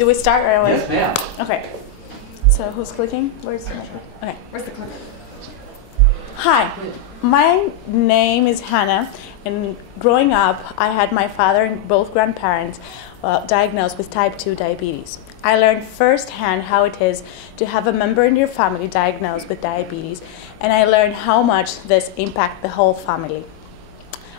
Do we start right away? Yes, ma'am. Okay. So who's clicking? Where's the Okay. Where's the clicker? Hi, my name is Hannah, and growing up, I had my father and both grandparents diagnosed with type 2 diabetes. I learned firsthand how it is to have a member in your family diagnosed with diabetes, and I learned how much this impacts the whole family.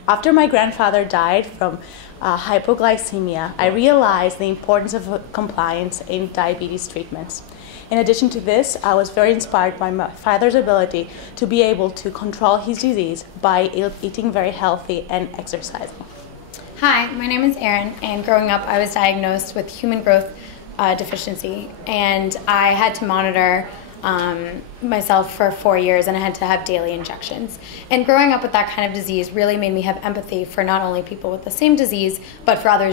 After my grandfather died from hypoglycemia, I realized the importance of compliance in diabetes treatments. In addition to this, I was very inspired by my father's ability to be able to control his disease by eating very healthy and exercising. Hi, my name is Erin, and growing up I was diagnosed with human growth deficiency, and I had to monitor myself for 4 years, and I had to have daily injections. And growing up with that kind of disease really made me have empathy for not only people with the same disease, but for other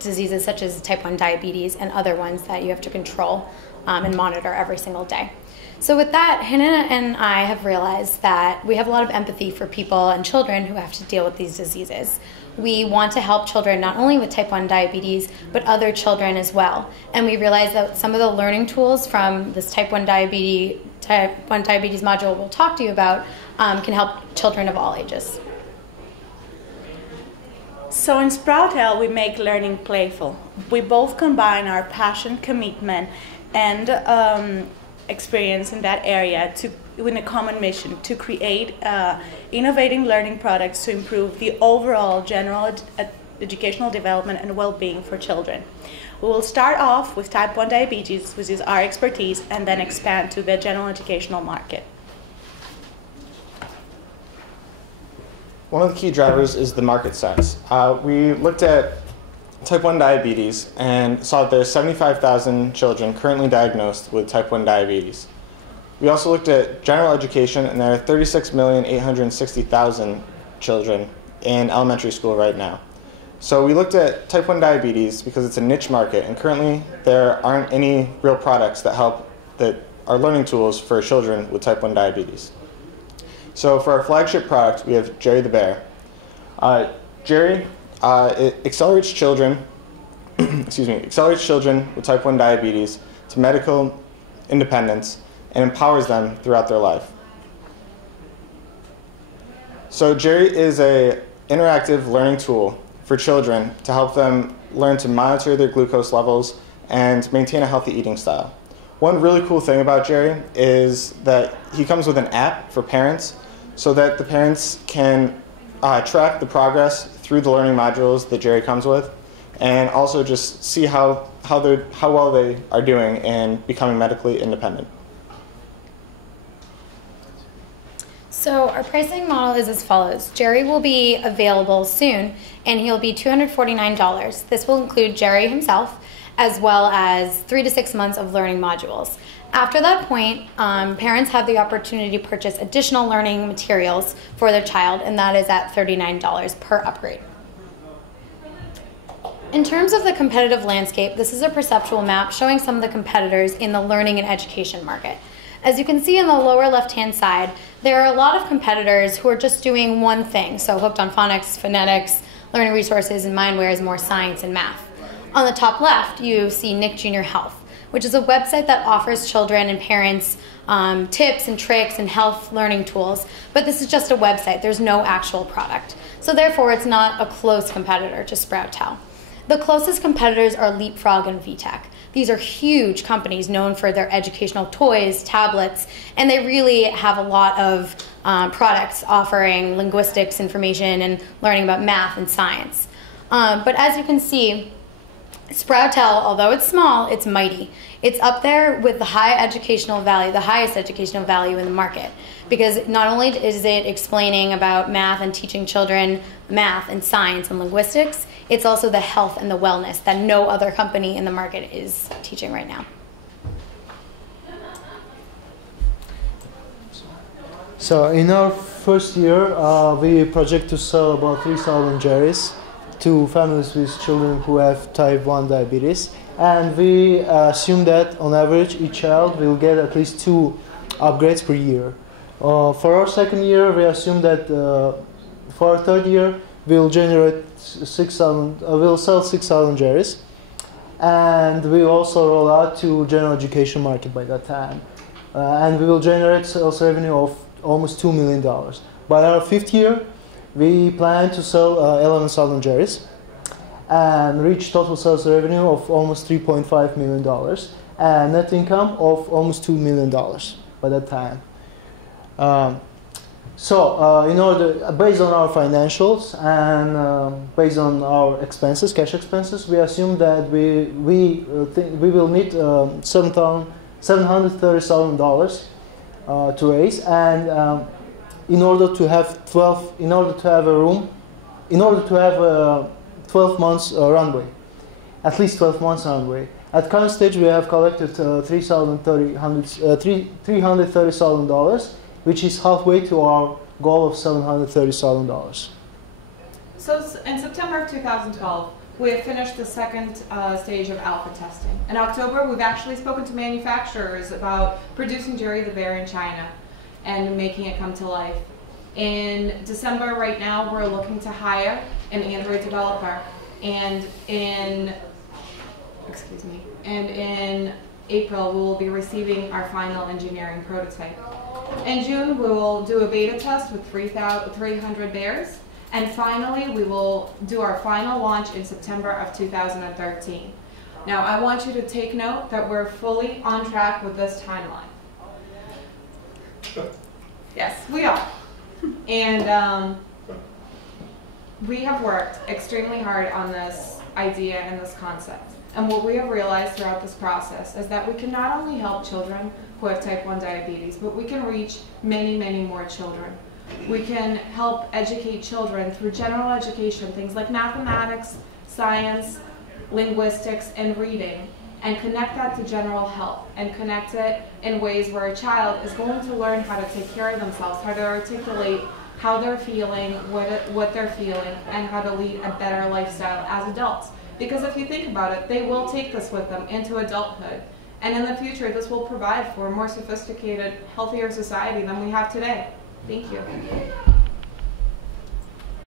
diseases such as type 1 diabetes and other ones that you have to control and monitor every single day. So with that, Hannah and I have realized that we have a lot of empathy for people and children who have to deal with these diseases. We want to help children not only with type 1 diabetes, but other children as well. And we realize that some of the learning tools from this type 1 diabetes module we'll talk to you about can help children of all ages. So in Sproutel, we make learning playful. We both combine our passion, commitment, and experience in that area with a common mission to create innovative learning products to improve the overall general educational development and well-being for children. We will start off with type 1 diabetes, which is our expertise, and then expand to the general educational market. One of the key drivers is the market size. We looked at type 1 diabetes and saw that there are 75,000 children currently diagnosed with type 1 diabetes. We also looked at general education, and there are 36,860,000 children in elementary school right now. So we looked at type 1 diabetes because it's a niche market, and currently there aren't any real products that are learning tools for children with type 1 diabetes. So for our flagship product, we have Jerry the Bear. Jerry it accelerates children, accelerates children with type 1 diabetes to medical independence and empowers them throughout their life. So Jerry is an interactive learning tool for children to help them learn to monitor their glucose levels and maintain a healthy eating style. One really cool thing about Jerry is that he comes with an app for parents so that the parents can track the progress through the learning modules that Jerry comes with, and also just see how well they are doing in becoming medically independent. So our pricing model is as follows. Jerry will be available soon, and he'll be $249. This will include Jerry himself, as well as 3 to 6 months of learning modules. After that point, parents have the opportunity to purchase additional learning materials for their child, and that is at $39 per upgrade. In terms of the competitive landscape, this is a perceptual map showing some of the competitors in the learning and education market. As you can see in the lower left-hand side, there are a lot of competitors who are just doing one thing. So Hooked on Phonics, Phonetics, Learning Resources, and Mindware is more science and math. On the top left, you see Nick Junior Health, which is a website that offers children and parents tips and tricks and health learning tools. But this is just a website. There's no actual product. So therefore, it's not a close competitor to Sproutel. The closest competitors are Leapfrog and VTech. These are huge companies known for their educational toys, tablets, and they really have a lot of products offering linguistics information and learning about math and science. But as you can see, Sproutel, although it's small, it's mighty. It's up there with the highest educational value in the market, because not only is it explaining about math and teaching children math and science and linguistics, it's also the health and the wellness that no other company in the market is teaching right now. So in our first year, we project to sell about 3,000 Jerry's to families with children who have type 1 diabetes. And we assume that on average each child will get at least 2 upgrades per year. For our second year, we assume that for our third year we'll generate we'll sell 6,000 Jerry's. and we also roll out to general education market by that time. And we will generate sales revenue of almost $2 million. By our 5th year, we plan to sell 11,000 jerrys and reach total sales revenue of almost $3.5 million and net income of almost $2 million by that time. Based on our financials and based on our expenses, cash expenses, we assume that we will need $730,000 to raise, and in order to have a 12 months runway, at least 12 months runway. At current stage, we have collected $330,000, which is halfway to our goal of $730,000. So in September of 2012, we have finished the second stage of alpha testing. In October, we've actually spoken to manufacturers about producing Jerry the Bear in China and making it come to life. In December, right now, we're looking to hire an Android developer, and in April, we will be receiving our final engineering prototype. In June, we will do a beta test with 300 bears, and finally, we will do our final launch in September of 2013. Now, I want you to take note that we're fully on track with this timeline. Yes, we are. And we have worked extremely hard on this idea and this concept. And what we have realized throughout this process is that we can not only help children who have type 1 diabetes, but we can reach many, many more children. We can help educate children through general education, things like mathematics, science, linguistics, and reading, and connect that to general health, and connect it in ways where a child is going to learn how to take care of themselves, how to articulate how they're feeling, what they're feeling, and how to lead a better lifestyle as adults. Because if you think about it, they will take this with them into adulthood. And in the future, this will provide for a more sophisticated, healthier society than we have today. Thank you.